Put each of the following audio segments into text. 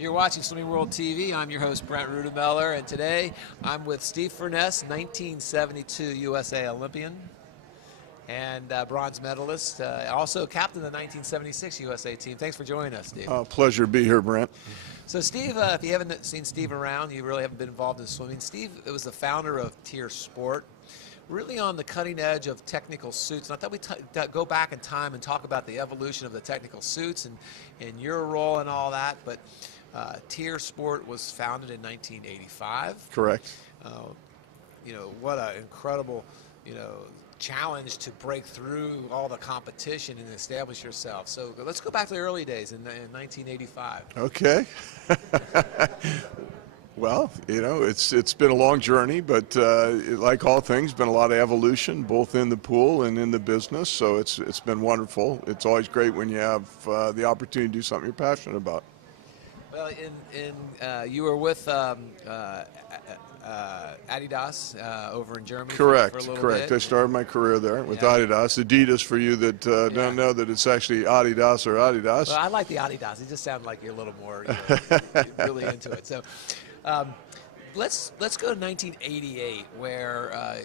You're watching Swimming World TV. I'm your host, Brent Rudemeller, and today I'm with Steve Furniss, 1972 USA Olympian and bronze medalist, also captain of the 1976 USA team. Thanks for joining us, Steve. Pleasure to be here, Brent. So, Steve, if you haven't seen Steve around, you really haven't been involved in swimming. Steve was the founder of Tier Sport, really on the cutting edge of technical suits. And I thought we'd go back in time and talk about the evolution of the technical suits and your role and all that. But Tier Sport was founded in 1985. Correct. You know, what an incredible, challenge to break through all the competition and establish yourself. So let's go back to the early days in 1985. Okay. Well, it's been a long journey, but like all things, been a lot of evolution, both in the pool and in the business. So it's been wonderful. It's always great when you have the opportunity to do something you're passionate about. Well, you were with Adidas over in Germany. Correct, for a little correct. bit. I started my career there with Adidas. Adidas, for you that don't know that it's actually Adidas or Adidas. Well, I like the Adidas. It just sounded like you're a little more really into it. So let's go to 1988, where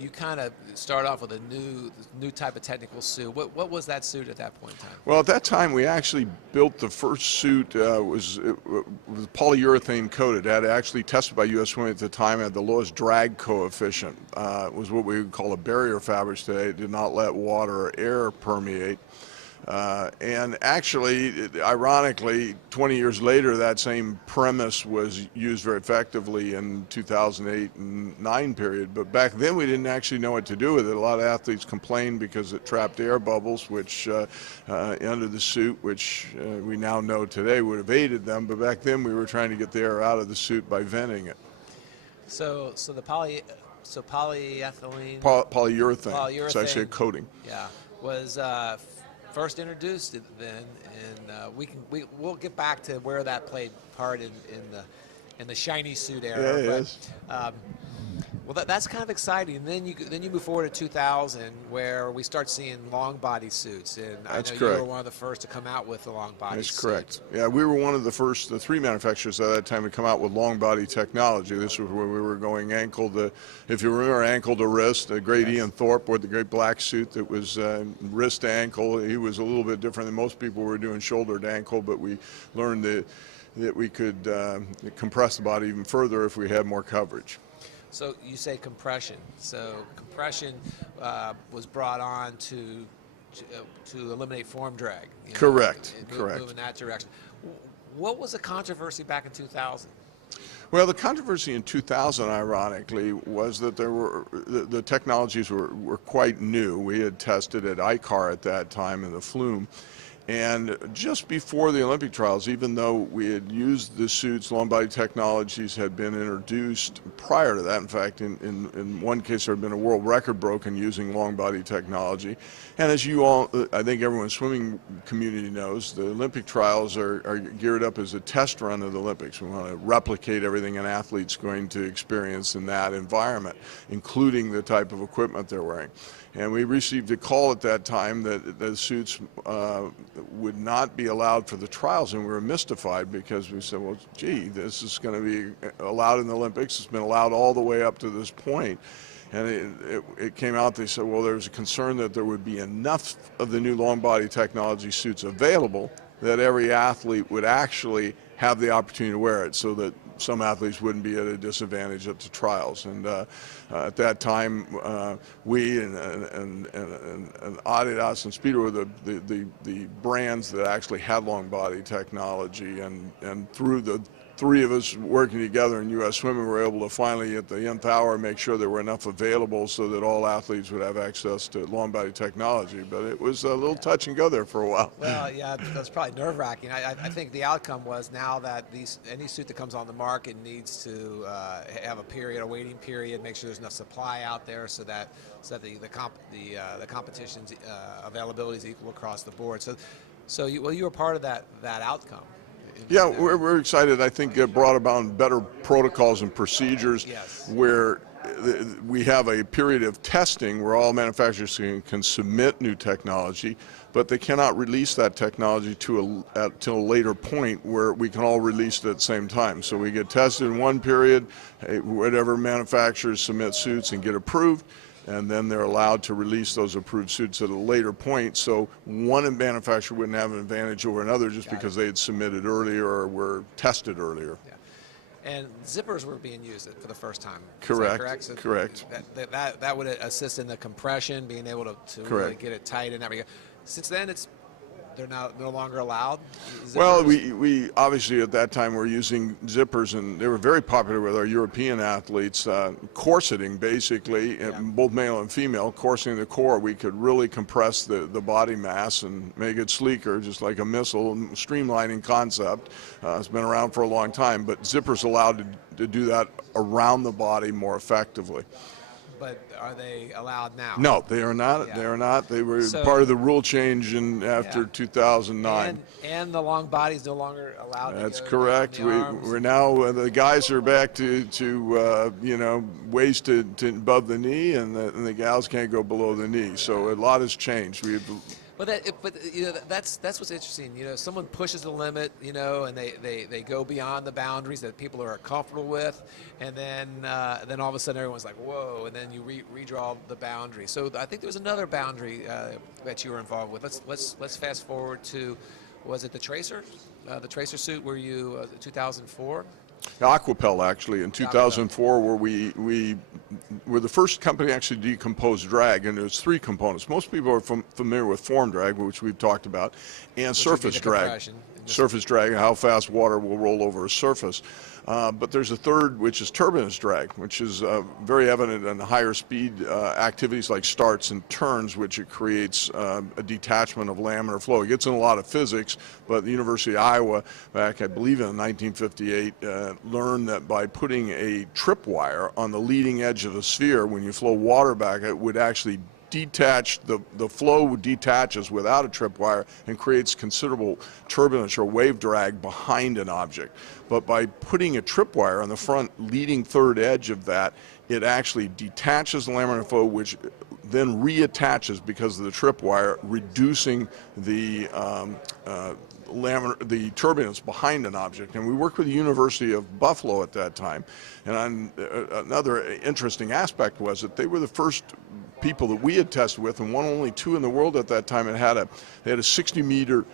you kind of start off with a new type of technical suit. What was that suit at that point in time? Well, at that time, we actually built the first suit. It was polyurethane coated. It had actually tested by U.S. Swimming at the time. It had the lowest drag coefficient. It was what we would call a barrier fabric today. It did not let water or air permeate. And actually, ironically, 20 years later, that same premise was used very effectively in 2008 and 9 period. But back then, we didn't actually know what to do with it. A lot of athletes complained because it trapped air bubbles, which under the suit, which we now know today would have aided them. But back then, we were trying to get the air out of the suit by venting it. So the polyethylene. Polyurethane. It's actually a coating. Yeah, was first introduced then, and we'll get back to where that played part in the shiny suit era. Yeah, it is. Well, that's kind of exciting. And then you move forward to 2000, where we start seeing long body suits, and That's I know correct. you were one of the first to come out with the long body. That's suit. correct. Yeah, we were one of the first, the 3 manufacturers at that time to come out with long body technology. This was where we were going ankle to, if you remember, ankle to wrist. The great Ian Thorpe wore the great black suit that was wrist to ankle. He was a little bit different than most people were doing shoulder to ankle, but we learned that we could compress the body even further if we had more coverage. So you say compression. So compression was brought on to eliminate form drag. Correct. Move in that direction. What was the controversy back in 2000? Well, the controversy in 2000, ironically, was that the technologies were quite new. We had tested at ICAR at that time in the flume. And just before the Olympic trials, even though we had used the suits, long body technologies had been introduced prior to that. In fact, in one case, there had been a world record broken using long body technology. And as you all, I think everyone in the swimming community knows, the Olympic trials are geared up as a test run of the Olympics. We want to replicate everything an athlete's going to experience in that environment, including the type of equipment they're wearing. And we received a call at that time that the suits would not be allowed for the trials, and we were mystified because we said, well, gee, this is going to be allowed in the Olympics. It's been allowed all the way up to this point. And it came out, they said, well, there's a concern that there would be enough of the new long body technology suits available that every athlete would actually have the opportunity to wear it, so that some athletes wouldn't be at a disadvantage at the trials. And at that time, we and Adidas and Speedo were the brands that actually had long body technology, and through the 3 of us working together in U.S. Swimming, we were able to finally, at the nth hour, make sure there were enough available so that all athletes would have access to long body technology. But it was a little touch and go there for a while. Well, yeah, that's probably nerve-wracking. I think the outcome was now that any suit that comes on the market needs to have a waiting period, make sure there's enough supply out there so that the competition's availability is equal across the board. So you were part of that outcome. Yeah, we're excited. I think it brought about better protocols and procedures where we have a period of testing where all manufacturers can submit new technology, but they cannot release that technology till a later point where we can all release it at the same time. So we get tested in one period, whatever manufacturers submit suits and get approved, and then they're allowed to release those approved suits at a later point. So one manufacturer wouldn't have an advantage over another just because they had submitted earlier or were tested earlier. Yeah. And zippers were being used for the first time. Correct. Correct? So correct. That would assist in the compression, being able to really get it tight in that regard. Since then, they're no longer allowed? Zippers? Well, we obviously at that time were using zippers, and they were very popular with our European athletes. Corseting, basically, both male and female, corseting the core. We could really compress the body mass and make it sleeker, just like a missile. Streamlining concept. It's been around for a long time, but zippers allowed to do that around the body more effectively. But are they allowed now? No, they are not. Yeah. They are not. They were part of the rule change after 2009. And the long body's no longer allowed. That's to go correct. We're now the guys are back to waist to above the knee, and the gals can't go below the knee. So a lot has changed. But that's what's interesting. Someone pushes the limit, and they go beyond the boundaries that people are comfortable with, and then all of a sudden everyone's like, whoa, and then you redraw the boundary. So I think there was another boundary that you were involved with. Let's fast forward to, was it the Tracer? The Tracer suit, were you 2004? Aquapel, actually, in 2004, where we were the first company actually to decompose drag, and there's three components. Most people are familiar with form drag, which we've talked about, and surface drag. Surface drag, how fast water will roll over a surface. But there's a third, which is turbulence drag, which is very evident in higher speed activities like starts and turns, which it creates a detachment of laminar flow. It gets in a lot of physics, but the University of Iowa, back I believe in 1958, learned that by putting a tripwire on the leading edge of the sphere, when you flow water back, it would actually detach, the flow detaches without a tripwire and creates considerable turbulence or wave drag behind an object. But by putting a tripwire on the front leading third edge of that, it actually detaches the laminar flow, which then reattaches because of the tripwire, reducing the turbulence behind an object. And we worked with the University of Buffalo at that time. And another interesting aspect was that they were the first people that we had tested with, and only two in the world at that time, they had a 60-meter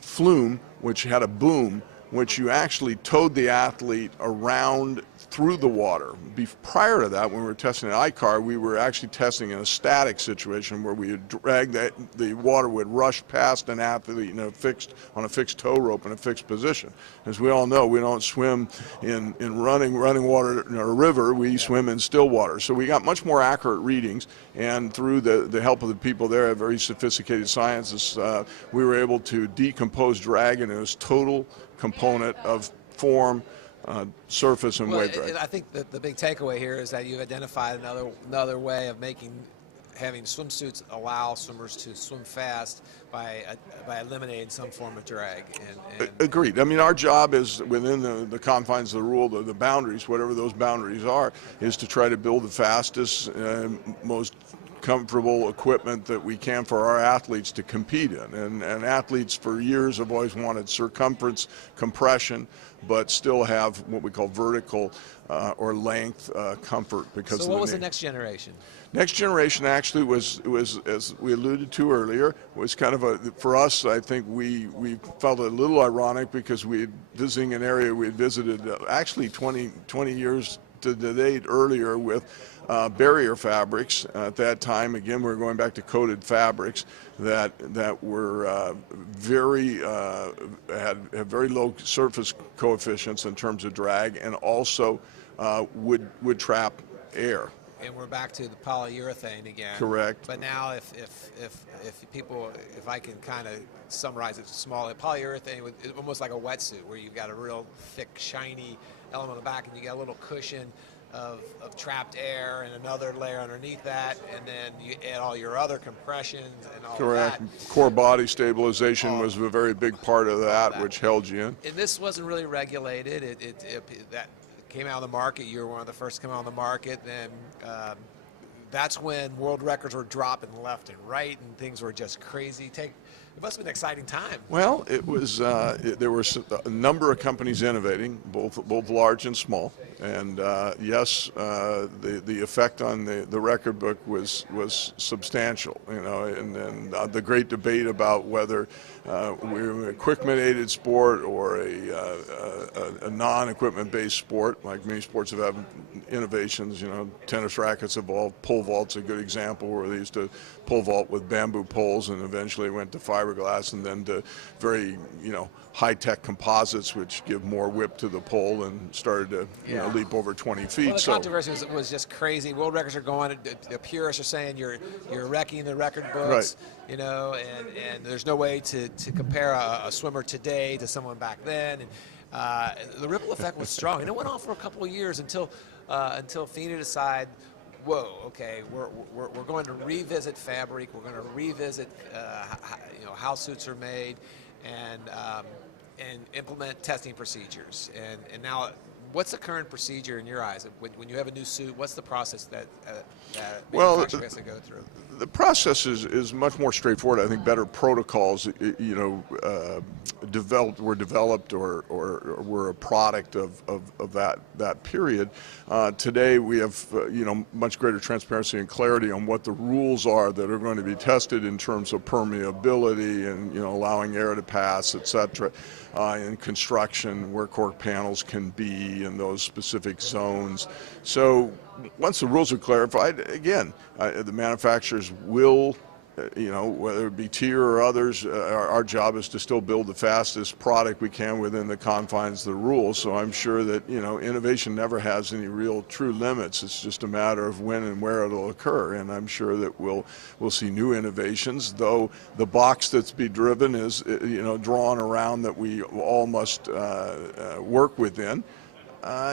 flume, which had a boom, which you actually towed the athlete around through the water. Prior to that, when we were testing an ICAR, we were actually testing in a static situation where we would drag the water would rush past an athlete on a fixed tow rope in a fixed position. As we all know, we don't swim in running water in a river, we swim in still water. So we got much more accurate readings, and through the help of the people there, very sophisticated scientists, we were able to decompose drag in its total component of form, surface, and wave drag. I think the big takeaway here is that you've identified another way of having swimsuits allow swimmers to swim fast by eliminating some form of drag. Agreed. I mean, our job is within the confines of the rule, the boundaries, whatever those boundaries are, is to try to build the fastest, most comfortable equipment that we can for our athletes to compete in. And athletes for years have always wanted circumference compression, but still have what we call vertical or length comfort because So what was the next generation? Next generation actually was, as we alluded to earlier, was kind of for us, I think we felt a little ironic because visiting an area we had visited actually 20 years to the date earlier with barrier fabrics. At that time, again, we were going back to coated fabrics that were had very low surface coefficients in terms of drag, and also would trap air. And we're back to the polyurethane again. Correct. But now, if I can kind of summarize it small, polyurethane is almost like a wetsuit where you've got a real thick, shiny element on the back, and you got a little cushion of trapped air and another layer underneath that, and then you add all your other compressions and all Correct. that. Core body stabilization was a very big part of that, which held you in. And this wasn't really regulated. That came out on the market. You were one of the first to come out on the market, and that's when world records were dropping left and right, and things were just crazy. It must have been an exciting time. Well, it was. There were a number of companies innovating, both large and small, and yes, the effect on the record book was substantial. You know, and the great debate about whether we're an equipment-aided sport or a non-equipment-based sport. Like many sports have had innovations. You know, tennis rackets evolved. Pole vault's a good example, where they used to pole vault with bamboo poles, and eventually went to fiberglass, and then to very, you know, high-tech composites, which give more whip to the pole, and started to leap over 20 feet. Well, the controversy was just crazy. World records are going. The purists are saying you're wrecking the record books. Right. You know, and there's no way to compare a swimmer today to someone back then. And the ripple effect was strong, and it went on for a couple of years until FINA decided, whoa, okay, we're going to revisit fabric. We're going to revisit how suits are made, and implement testing procedures. And now, what's the current procedure in your eyes? When you have a new suit, what's the process that manufacturer has to go through? The process is much more straightforward. I think better protocols, were developed or were a product of that period. Today we have much greater transparency and clarity on what the rules are that are going to be tested in terms of permeability and allowing air to pass, etc. In construction, where cork panels can be in those specific zones. So once the rules are clarified, again, the manufacturers will, whether it be Tier or others, our job is to still build the fastest product we can within the confines of the rules. So I'm sure that, innovation never has any real true limits. It's just a matter of when and where it'll occur. And I'm sure that we'll see new innovations, though the box that's be driven is, drawn around that we all must work within.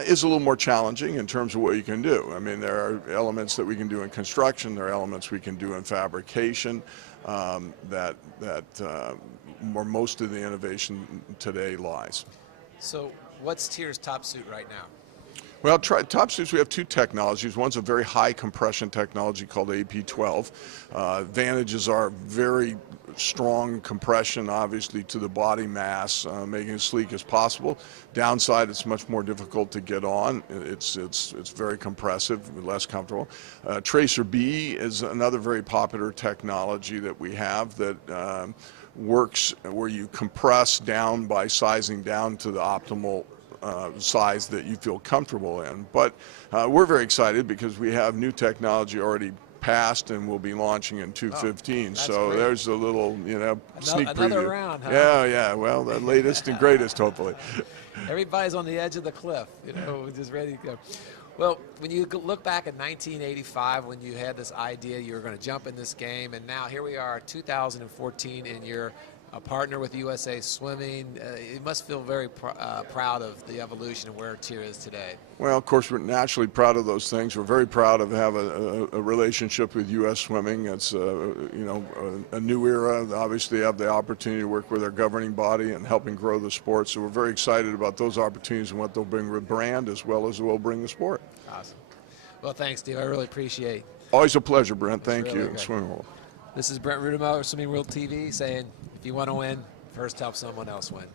Is a little more challenging in terms of what you can do. I mean, there are elements that we can do in construction, there are elements we can do in fabrication, that where most of the innovation today lies. So what's Tier's top suit right now? Well, top suits, we have two technologies. One's a very high compression technology called AP12. Advantages are very strong compression, obviously, to the body mass, making it as sleek as possible. Downside, it's much more difficult to get on. It's very compressive, less comfortable. Tracer B is another very popular technology that we have that works where you compress down by sizing down to the optimal size that you feel comfortable in. But we're very excited because we have new technology already passed and we'll be launching in 2015. So great. There's a little, sneak preview. Another round, huh? Yeah. Well, the latest and greatest, hopefully. Everybody's on the edge of the cliff, just ready to go. Well, when you look back at 1985, when you had this idea you were going to jump in this game, and now here we are, 2014, and you're a partner with USA Swimming. You must feel very proud of the evolution of where Tier is today. Well, of course, we're naturally proud of those things. We're very proud of having a relationship with U.S. Swimming. It's a new era. Obviously, have the opportunity to work with our governing body and helping grow the sport. So we're very excited about those opportunities and what they'll bring with brand as well as will bring the sport. Awesome. Well, thanks, Steve. I really appreciate it. Always a pleasure, Brent. Thank really you. Good. Swimming World. This is Brent Rudemeller, Swimming World TV, saying if you want to win, first help someone else win.